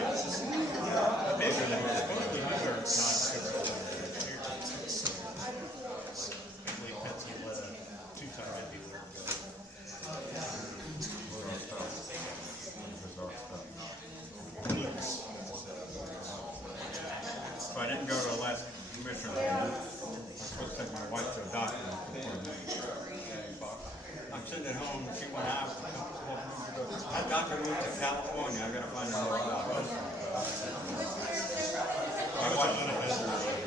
Right. Maybe it's not super cool. Lee Petsy let a two-time dealer go. If I didn't go to the last commission, I'm supposed to take my wife to a doctor. I'm sitting at home, she went out. That doctor moved to California, I gotta find another doctor.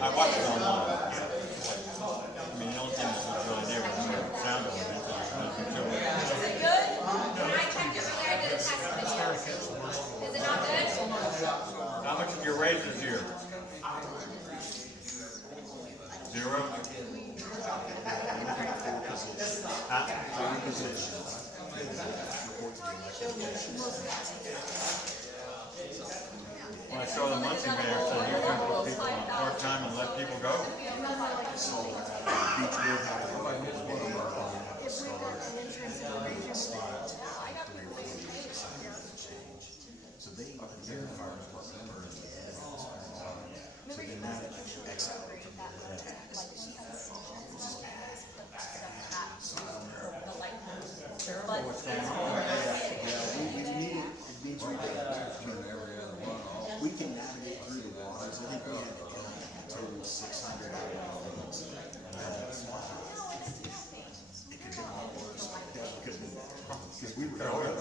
I watched it online. I mean, the only thing that was really there was the sound of it. Is it good? Can I check it related to the test video? Is it not good? How much of your raise this year? 0? When I saw the monthly mayor said you're going to put people on part-time and let people go. We can navigate through the waters. I think we had a total of 600 hours. It could get a lot worse. Because we were good.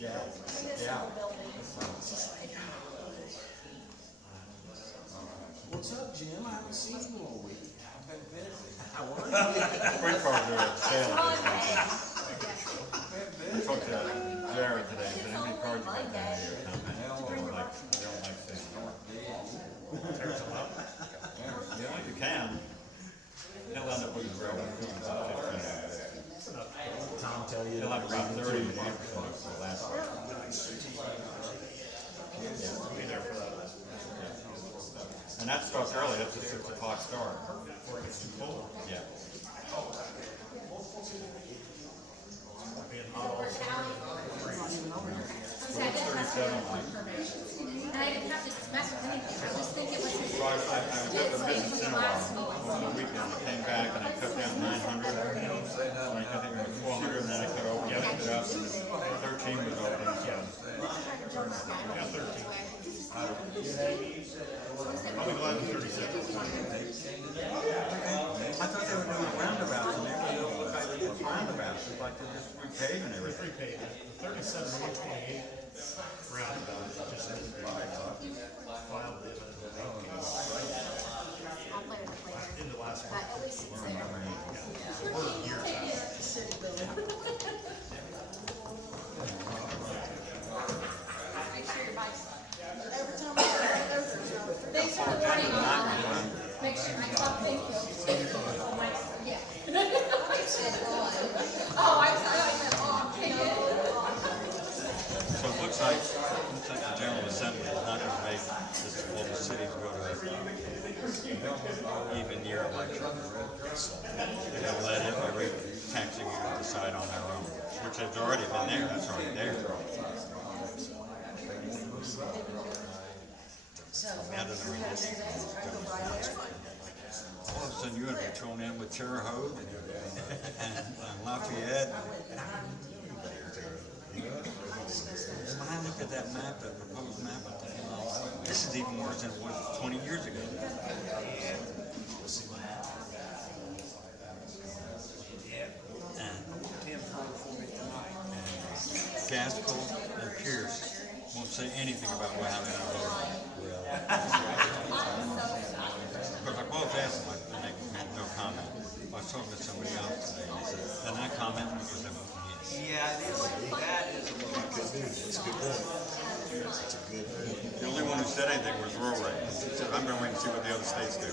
Yeah. Yeah. What's up, Jim? I haven't seen you all week. I've been busy. How are Freight cars are at sale. I talked to Jared today, but how many cars you got down here? They don't like sales. Tears them up. Yeah, you can. They'll end up with a railroad fee about 15. Tom tell you? They'll have about 30 in the last one. Be there for that. And that starts early, that's a 6 o'clock start. Before it gets too cold. Yeah. Being hot all summer. See, I didn't have to, and I didn't have to mess with anything. I just think it was. So I took a business center over the weekend, I came back and I cut down 900. I think it was 400, and then I cut over, it up, and 13 was open. Yeah, 13. I'll be glad to 37. I thought they were doing roundabouts, and they were doing like these roundabouts, it's like they're just repaving and everything. Prepaid. The 37, 128 roundabout just has been filed in the last one. At least it's there. We're years out. Make sure your bike's. Thanks for the warning on that. Make sure my club, thank you. Yeah. Oh, I'm sorry, I said on. So it looks like the General Assembly is not going to make this all the cities go to even year election. They're going to let every taxing unit decide on their own, which has already been there, that's already there. Now that they're in this, all of a sudden you're going to be thrown in with Terre Haute and Lafayette. When I look at that map, that proposed map, this is even worse than it was 20 years ago. And Gaskell and Pierce won't say anything about what happened in vote. Because I was asking, and they made no comment. I was talking to somebody else today, and they said, they're not commenting because they're voting yes. Yeah, that is a little Good news. It's a good point. It's a good point. The only one who said anything was Roray. He said, I'm going to wait and see what the other states do.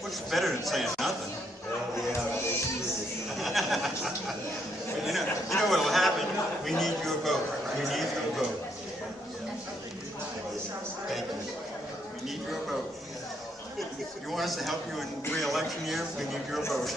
Which is better than saying nothing. Well, yeah, You know what will happen? We need your vote. We need your vote. thank you. We need your vote. You want us to help you in re-election year? We need your vote.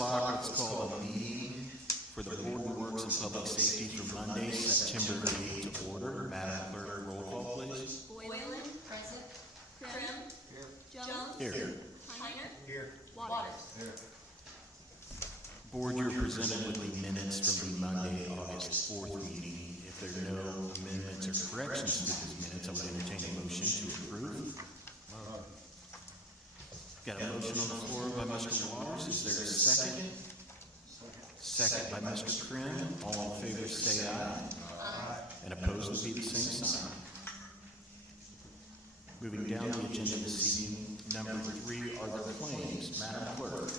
o'clock, let's call a meeting for the Board of Works and Public Safety for Monday, September 8th to order. Madam Clerk, roll call, please. Boylan. Present. Krim. Here. Jones. Here. Heiner. Here. Waters. Board, you're presented with the minutes from the Monday, August 4th meeting. If there are no amendments or corrections to these minutes, I would entertain a motion to approve. Got a motion on the floor by Mr. Waters. Is there a second? Second by Mr. Krim. All in favor say aye. And opposed would be the same sign. Moving down the agenda this evening, number 3 are the claims. Madam Clerk.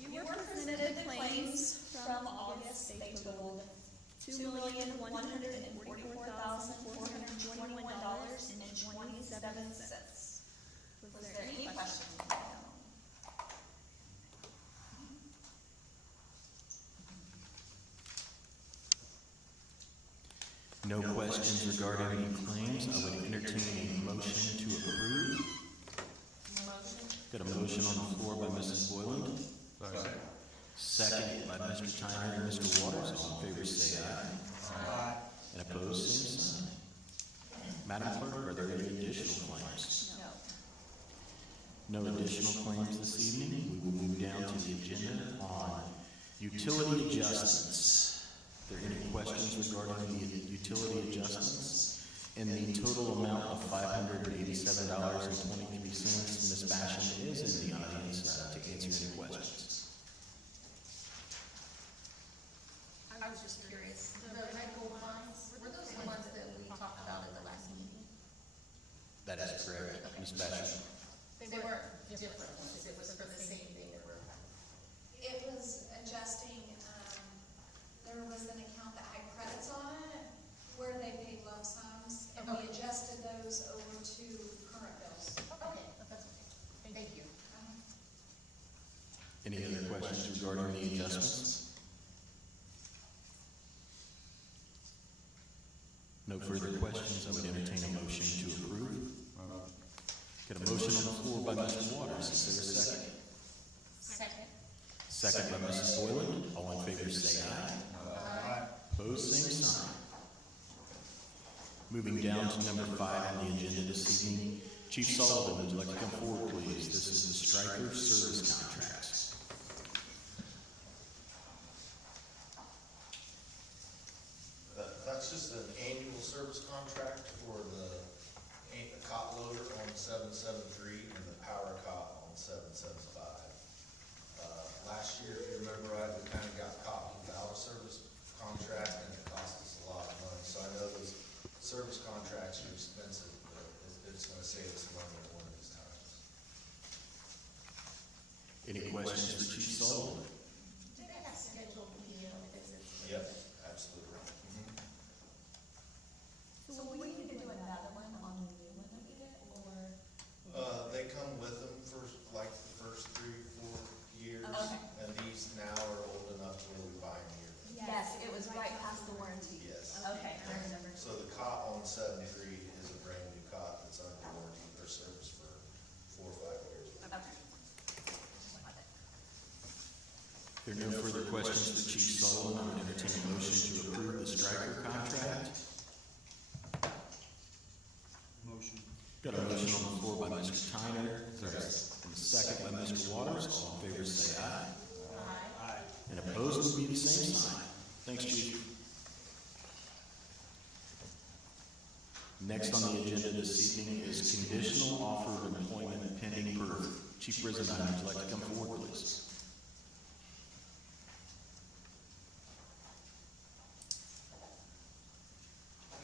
You were presented claims from August. They totaled $2,144,421.27. Was there any questions? No questions regarding the claims. I would entertain a motion to approve. Got a motion on the floor by Mrs. Boylan. Second by Mr. Tyner and Mr. Waters. All in favor say aye. And opposed, same sign. Madam Clerk, are there any additional claims? No additional claims this evening. We will move down to the agenda on utility adjustments. Are there any questions regarding the utility adjustments? In the total amount of $587.23, Ms. Basham is in the audience to answer any questions. I was just curious, the red gold lines, were those the ones that we talked about at the last meeting? That is correct, Ms. Basham. They weren't different, it was for the same thing, they were. It was adjusting, there was an account that had credits on it where they paid lump sums, and we adjusted those over to current bills. Okay, that's okay. Thank you. Any other questions regarding the adjustments? No further questions. I would entertain a motion to approve. Got a motion on the floor by Mr. Waters. Is there a second? Second. Second by Mrs. Boylan. All in favor say aye. Opposed, same sign. Moving down to number 5 on the agenda this evening. Chief Sullivan, would you like to come forward, please? This is the Stryker service contracts. That's just an annual service contract for the cot loader on 773 and the power cot on 775. Last year, if you remember right, we kind of got caught without a service contract and it cost us a lot of money. So I know those service contracts are expensive, but it's going to save us money at one of these times. Any questions for Chief Sullivan? Do they have scheduled PO visits? Yep, absolutely. So will we need to do another one on the new one that we did, or? They come with them for like the first 3 or 4 years. Okay. And these now are old enough where we buy them yearly. Yes, it was right past the warranty. Yes. Okay, I remember. So the cot on 73 is a brand new cot that's under warranty or service for 4 or 5 years. Okay. If there are no further questions for Chief Sullivan, I would entertain a motion to approve the Stryker contract. Motion. Got a motion on the floor by Mr. Tyner, and a second by Mr. Waters. All in favor say aye. Aye. And opposed would be the same sign. Thanks, Chief. Next on the agenda this evening is conditional offer of employment pending proof. Chief Brizendine, would you like to come forward, please?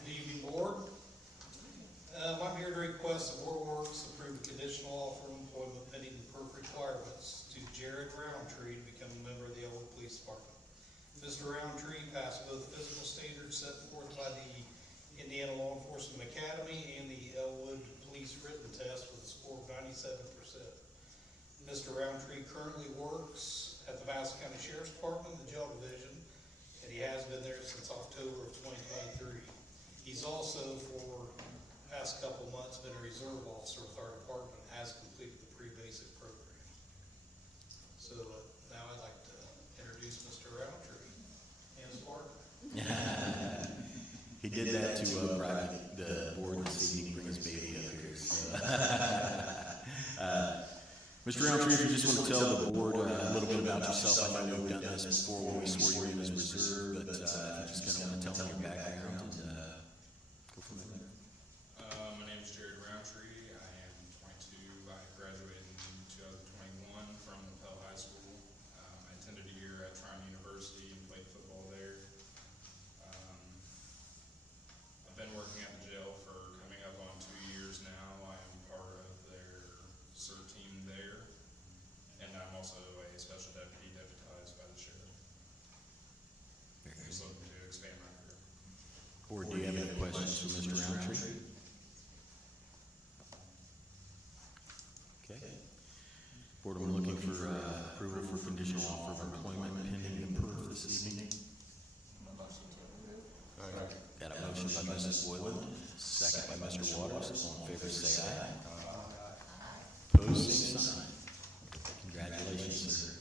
Good evening, Board. I'm here to request the Board of Works approve a conditional offer of employment pending the perf requirements to Jared Roundtree to become a member of the Elwood Police Department. Mr. Roundtree passed both physical standards set forth by the Indiana Law Enforcement Academy and the Elwood Police Written Test with a score of 97%. Mr. Roundtree currently works at the Madison County Sheriff's Department, the Jail Division, and he has been there since October of 2023. He's also for past couple months been a reserve officer with our department, has completed the pre-basic program. So now I'd like to introduce Mr. Roundtree and his partner. He did that to bribe the board this evening, bring his baby up here. So. Mr. Roundtree, if you just want to tell the board a little bit about yourself. I know we've done this before when we swore you in as reserve, but if you just kind of want to tell them your background and go from there. My name is Jared Roundtree. I am 22. I graduated in 2021 from Pell High School. I attended a year at Trine University and played football there. I've been working at the jail for coming up on 2 years now. I am part of their CERT team there, and I'm also a special deputy deputized by the sheriff. Just looking to expand my career. Board, do you have any questions for Mr. Roundtree? Okay. Board, I'm looking for approval for conditional offer of employment pending the perf this evening. Got a motion by Mrs. Boylan, second by Mr. Waters. All in favor say aye. Opposed, same sign. Congratulations, sir.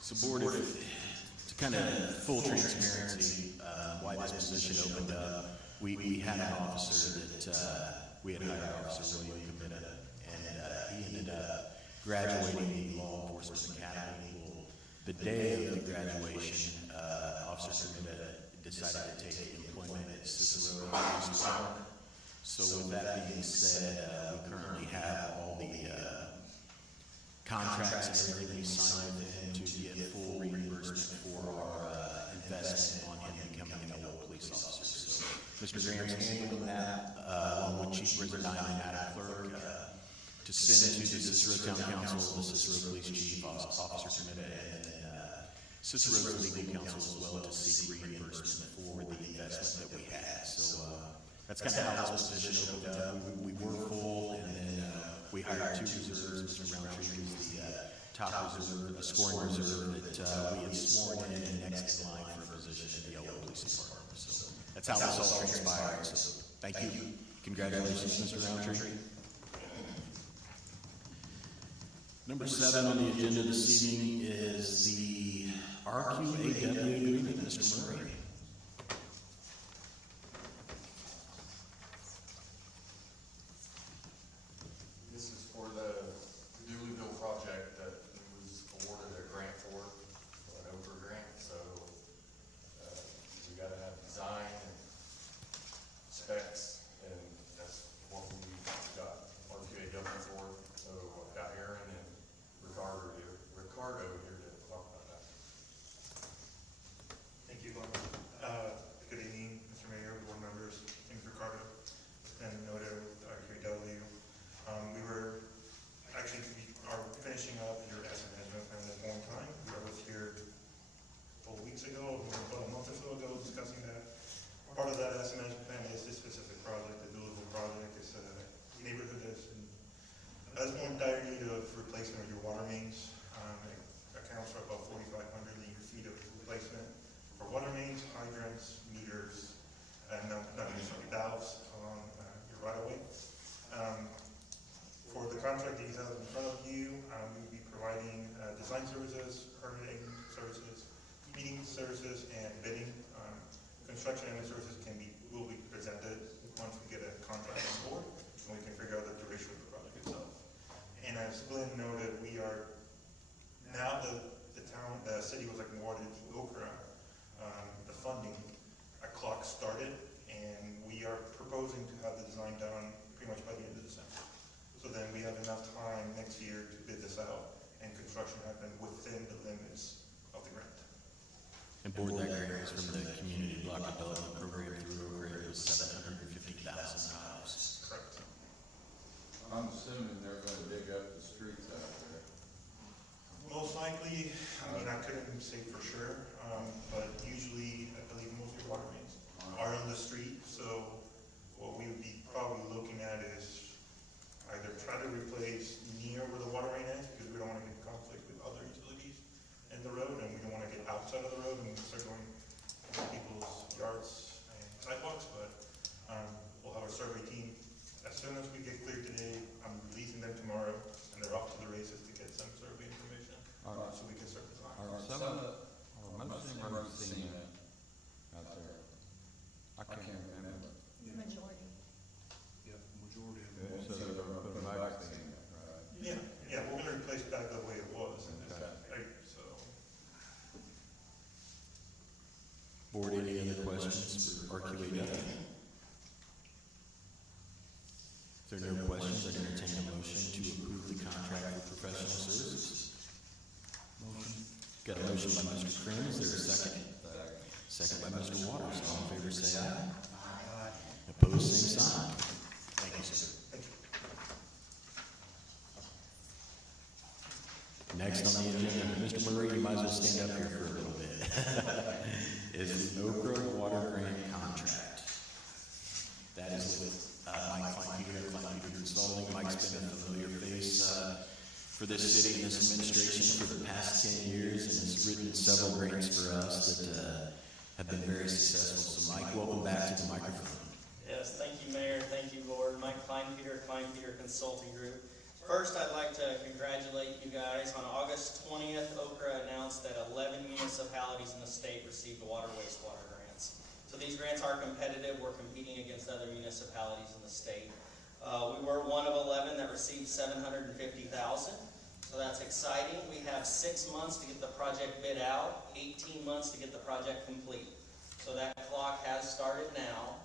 So board, to kind of full transparency, why this position opened up, we had an officer that, we had hired Officer William Committa, and he ended up graduating the Law Enforcement Academy. Well, the day of the graduation, Officer Committa decided to take employment at Cicero Police Department. So with that being said, we currently have all the contracts and everything we signed with him to get full reimbursement for our investment on him becoming an LO police officer. So Mr. Graham's handling that, along with Chief Brizardine and Adam Clerk, to send to the Cicero Town Council, the Cicero Police Chief, Officer Committa, and then Cicero's legal counsel as well to seek reimbursement for the investment that we had. So that's kind of how this position opened up. We were full, and then we hired 2 reserves. Mr. Roundtree was the top reserve, the scoring reserve that we had sworn in next in line for a position in the LO Police Department. So that's how this all transpired. So thank you. Congratulations, Mr. Roundtree. Number 7 on the agenda this evening is the RQAW agreement. Mr. Murray. This is for the Dooleyville project that was awarded a grant for, an OPRA grant, so we gotta have design and specs, and that's what we got RQAW for. So I've got Aaron and Ricardo here to talk about that. Thank you, Glenn. Good evening, Mr. Mayor, board members. Thanks, Ricardo. And Noto with RQAW. We are finishing up your asset management plan at one time. I was here a couple of weeks ago, about a month or so ago, discussing that. Part of that asset management plan is this specific project, the Dooleyville project. It's a neighborhood that's more in dire need of replacement of your water mains. It accounts for about 4,500 linear feet of replacement for water mains, hydrants, meters, and valves along your right of way. For the contract that you have in front of you, we will be providing design services, permitting services, meeting services, and bidding. Construction and services will be presented once we get a contract on board, and we can figure out the duration of the project itself. And as Glenn noted, we are now the city was awarded the OPRA, the funding. A clock started, and we are proposing to have the design done pretty much by the end of December. So then we have enough time next year to bid this out and construction happen within the limits of the grant. And board, that grant was from the Community Block Development Program through a grant of $750,000. Correct. I'm assuming they're gonna dig up the streets out there. Most likely, I couldn't say for sure, but usually, I believe most of your water mains are on the street, so what we would be probably looking at is either try to replace near where the water main is, because we don't want to get in conflict with other utilities in the road, and we don't want to get outside of the road and start going into people's yards If there are no questions, I'd entertain a motion to approve the contract for professional services. Got a motion by Mr. Krim, is there a second? Second by Mr. Waters, all in favor say aye. Opposed, same sign. Thank you, sir. Next on the agenda, Mr. Murray, you might as well stand up here for a little bit, is the Okra Water Grant Contract. That is with Mike Kleinpeter, Kleinpeter Consulting. Mike's been a familiar face for this city and this administration for the past 10 years and has written several grants for us that have been very successful. So Mike, welcome back to the microphone. Yes, thank you, Mayor. Thank you, Board. Mike Kleinpeter, Kleinpeter Consulting Group. First, I'd like to congratulate you guys. On August 20th, Okra announced that 11 municipalities in the state received water wastewater grants. So these grants are competitive. We're competing against other municipalities in the state. We were one of 11 that received $750,000. So that's exciting. We have 6 months to get the project bid out, 18 months to get the project complete. So that clock has started now.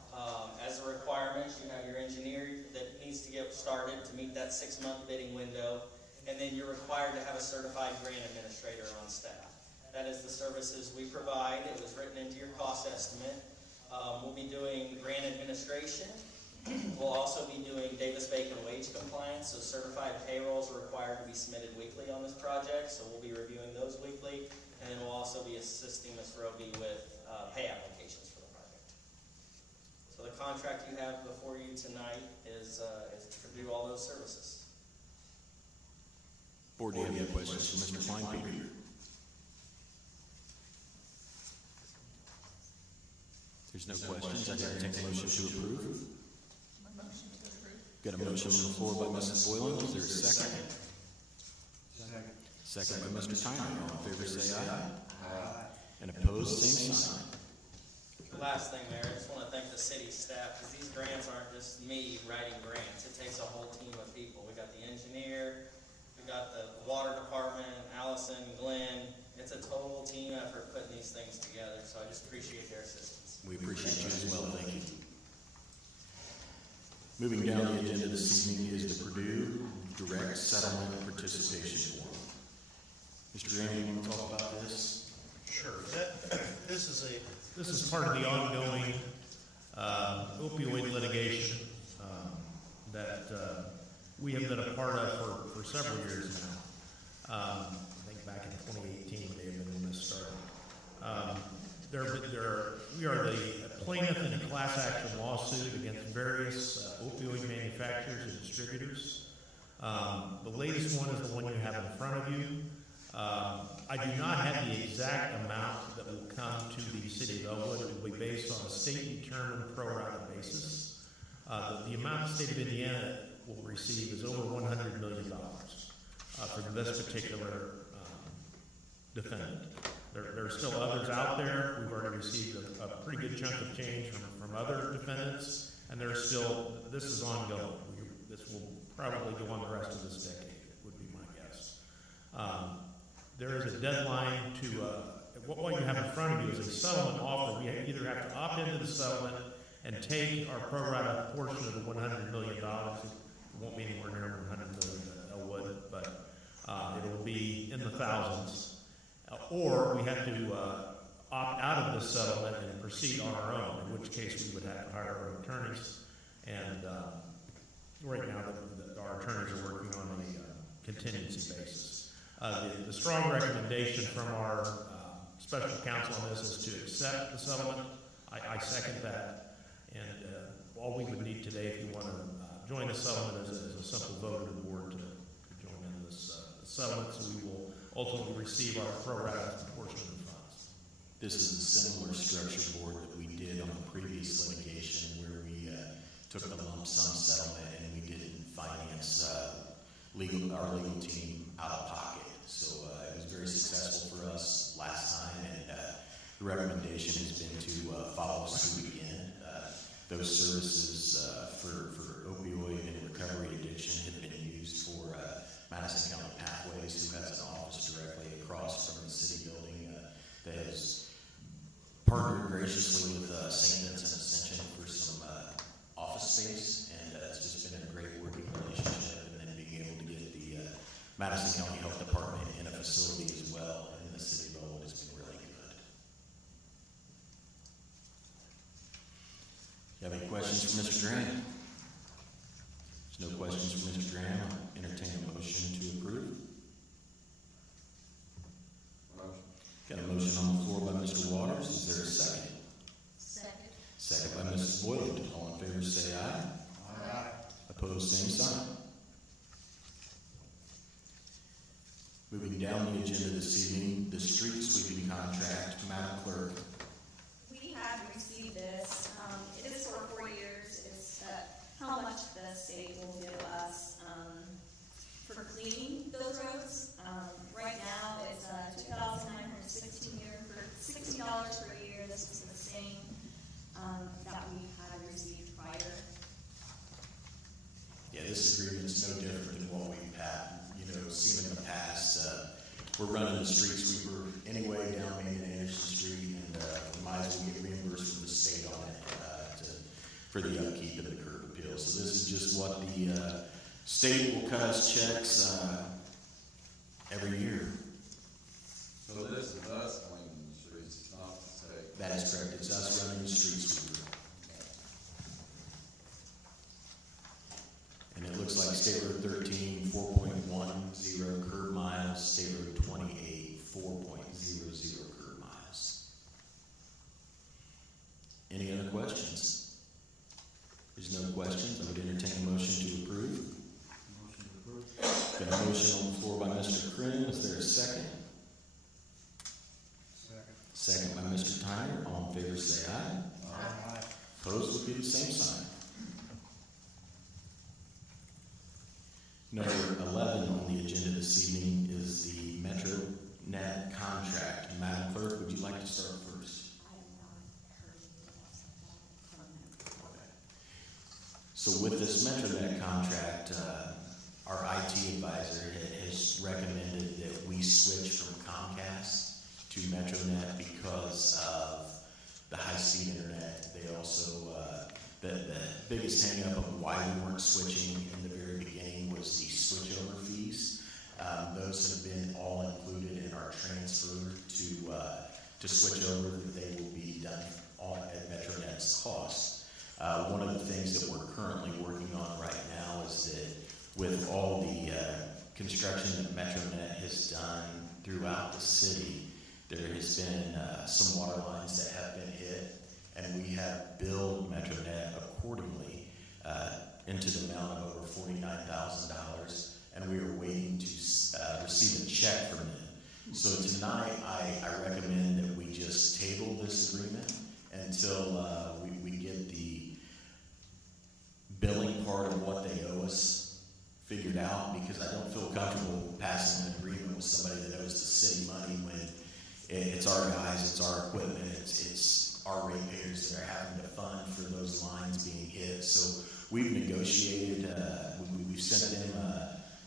As a requirement, you have your engineer that needs to get started to meet that 6-month bidding window, and then you're required to have a certified grant administrator on staff. That is the services we provide. It was written into your cost estimate. We'll be doing grant administration. We'll also be doing Davis-Bacon wage compliance, so certified payrolls are required to be submitted weekly on this project, so we'll be reviewing those weekly, and then we'll also be assisting Ms. Roby with pay applications for the project. So the contract you have before you tonight is to do all those services. Board, do you have any questions for Mr. Kleinpeter? There's no questions, I'd entertain a motion to approve. Got a motion on the floor by Mrs. Boylan, is there a second? Second by Mr. Tyner, all in favor say aye. And opposed, same sign. The last thing, Mayor, I just want to thank the city staff, because these grants aren't just me writing grants. It takes a whole team of people. We got the engineer, we got the water department, Allison, Glenn. It's a total team effort putting these things together, so I just appreciate their assistance. We appreciate you as well, thank you. Moving down the agenda this evening is the Purdue Direct Settlement Participation Form. Mr. Graham, you want to talk about this? Sure. This is part of the ongoing opioid litigation that we have been a part of for several years now. I think back in 2018 they have been when this started. We are the plaintiff in a class action lawsuit against various opioid manufacturers and distributors. The latest one is the one you have in front of you. I do not have the exact amount that will come to the city of Elwood. It will be based on a state-determined pro rata basis. The amount the state of Indiana will receive is over $100 million for this particular defendant. There are still others out there. We've already received a pretty good chunk of change from other defendants, and there's still, this is ongoing. This will probably go on the rest of this decade, would be my guess. There is a deadline to, what you have in front of you is a settlement offer. We either have to opt into the settlement and take our pro rata portion of the $100 million. It won't be anywhere near $100 million at Elwood, but it will be in the thousands. Or we have to opt out of the settlement and proceed on our own, in which case we would have to hire our own attorneys. And right now, our attorneys are working on a contingency basis. The strong recommendation from our special counsel on this is to accept the settlement. I second that. And all we would need today, if you want to join the settlement, is a simple vote of the board to join in this settlement, so we will ultimately receive our pro rata portion of the funds. This is a similar structure, board, that we did on the previous litigation where we took the lump sum settlement and we didn't finance our legal team out of pocket. So it was very successful for us last time, and the recommendation has been to follow suit again. Those services for opioid and recovery addiction have been used for Madison County Pathways, who has an office directly across from the city building that has partnered graciously with St. Vincent Ascension for some office space, and it's just been a great Madison County Health Department in a facility as well, and in the city of Elwood has been really good. You have any questions for Mr. Graham? There's no questions for Mr. Graham. I'll entertain a motion to approve. Got a motion on the floor by Mr. Waters. Is there a second? Second. Second by Mrs. Boyd. All in favor say aye. Aye. Opposed, same sign. Moving down the agenda this evening, the street sweeping contract. Madam Clerk. We have received this, it is for 4 years, it's, how much the state will give us, for cleaning those roads. Right now, it's, $2,916 a year for $60 per year, this was the same, that we had received prior. Yeah, this agreement's no different than what we've had, seen in the past. We're running the street sweeper anyway down Main and Anderson Street, and we might as well get reimbursed from the state on it for the upkeep of the curb appeal. So this is just what the state will cut us checks every year. So this is us cleaning the streets, it's not the state. That is correct. It's us running the street sweeper. And it looks like State Road 13, 4.10 curb miles, State Road 28, 4.00 curb miles. Any other questions? There's no questions. I would entertain a motion to approve. Motion approved. Got a motion on the floor by Mr. Krim. Is there a second? Second. Second by Mr. Tyner. All in favor say aye. Aye. Opposed would be the same sign. Number 11 on the agenda this evening is the MetroNet contract. Madam Clerk, would you like to start first? I have not heard anything else from them. Okay. So with this MetroNet contract, our IT advisor has recommended that we switch from Comcast to MetroNet because of the high-speed internet. They also, the biggest hang-up of why we weren't switching in the very beginning was the switchover fees. Those have been all included in our transfer to switch over, that they will be done at MetroNet's cost. One of the things that we're currently working on right now is that with all the construction that MetroNet has done throughout the city, there has been some water lines that have been hit, and we have billed MetroNet accordingly into the amount of over $49,000, and we are waiting to receive a check from them. So tonight, I recommend that we just table this agreement until we get the billing part of what they owe us figured out, because I don't feel comfortable passing an agreement with somebody that owes the city money when it's our guys, it's our equipment, it's our ratepayers that are having to fund for those lines being hit. So we've negotiated, we've sent them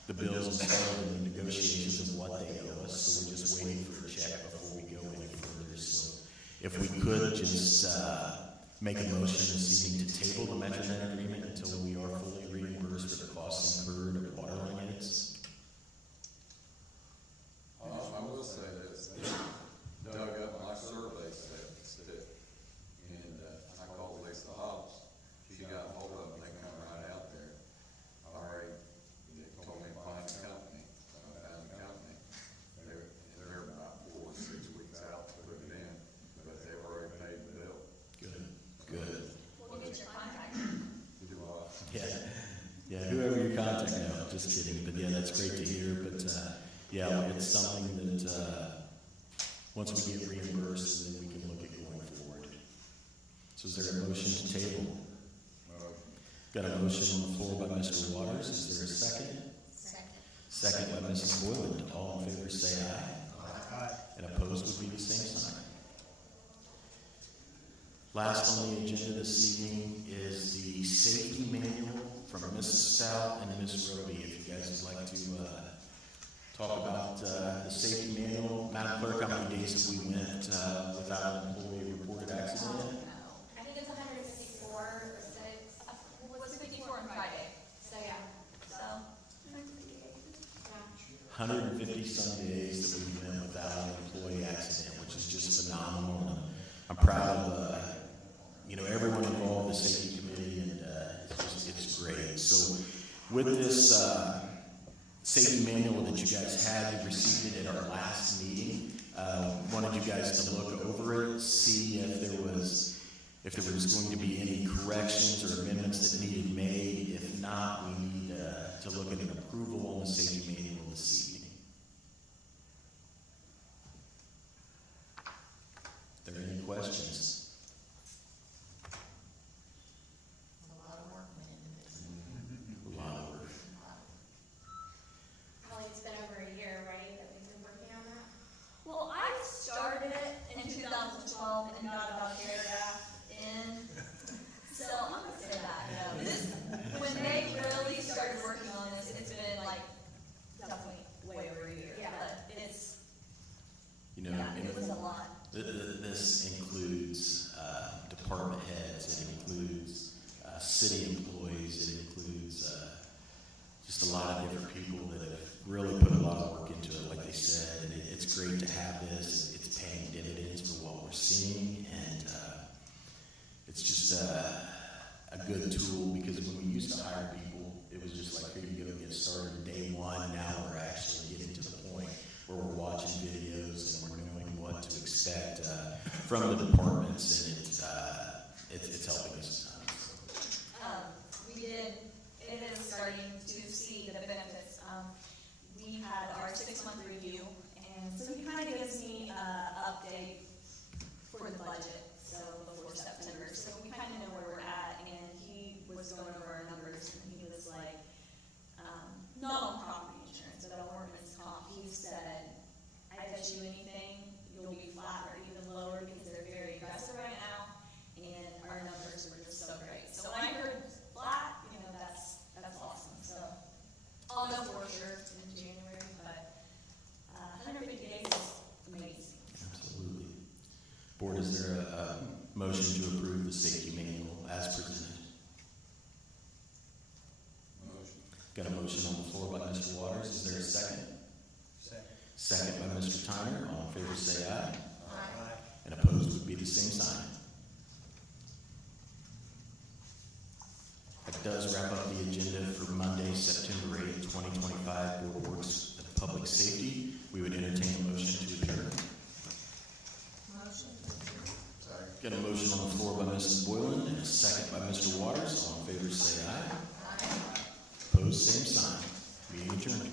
the bills and started the negotiations of what they owe us. So we're just waiting for a check before we go any further. So if we could just make a motion this evening to table the MetroNet agreement until we are fully reimbursed for the costs incurred of water line hits. I will say this, they dug up my survey stick, and I called Lisa Hobbs. She got hold of them, they come right out there. All right, they told me to find a company, so I found a company. They're about 4 or 6 weeks out to put it in, but they've already paid the bill. Good. We'll get your contact. Do I? Yeah, whoever your contact now, just kidding, but yeah, that's great to hear, but, yeah, it's something that, once we get reimbursed, then we can look at going forward. So is there a motion to table? Got a motion on the floor by Mr. Waters, is there a second? Second. Second by Mrs. Boyland, all in favor say aye. Aye. And opposed would be the same sign. Last on the agenda this evening is the safety manual from Mrs. Stout and Ms. Roby. If you guys would like to talk about the safety manual. Madam Clerk, how many days have we went without an employee reported accident? I think it's 154 or 6. What's 54 on Friday? So yeah. So, Yeah. 150 some days that we've been without an employee accident, which is just phenomenal. And I'm proud of, everyone involved, the safety committee, and it's great. So with this safety manual that you guys had, you received it at our last meeting. Wanted you guys to look over it, see if there was going to be any corrections or amendments that needed made. If not, we need to look at an approval on the safety manual this evening. Are there any questions? A lot of work went into this. A lot of work. Holly, it's been over a year, right, that we've been working on that? Well, I started it in 2012 and got about a paragraph in. So I'm gonna say that, when they really started working on this, it's been like definitely way over a year. Yeah. But it's, You know, yeah, and it was a lot. this includes department heads, it includes city employees, it includes just a lot of different people that have really put a lot of work into it, like they said. And it's great to have this. It's paying dividends for what we're seeing, and it's just a good tool, because when we used to hire people, it was just like, here you go, get started day one. Now we're actually getting to the point where we're watching videos and we're knowing what to expect from the departments, and it's helping us. It is starting to see the benefits. We had our 6-month review, and so he kind of gives me an update for the budget, so before September. So we kind of know where we're at, and he was going over our numbers, and he was like, not on property insurance, but on workman's comp, he said, I bet you anything, you'll be flat or even lower, because they're very aggressive right now, and our numbers were just so great. So when I heard flat, that's awesome. So I'll know for sure in January, but 150 days is amazing. Absolutely. Board, is there a motion to approve the safety manual as presented? Motion. Got a motion on the floor by Mr. Waters. Is there a second? Second by Mr. Tyner. All in favor say aye. Aye. And opposed would be the same sign. That does wrap up the agenda for Monday, September 8th, 2025, Board of Works and Public Safety. We would entertain a motion to adjourn. Motion. Got a motion on the floor by Mrs. Boylan and a second by Mr. Waters. All in favor say aye. Aye. Opposed, same sign. Meeting adjourned.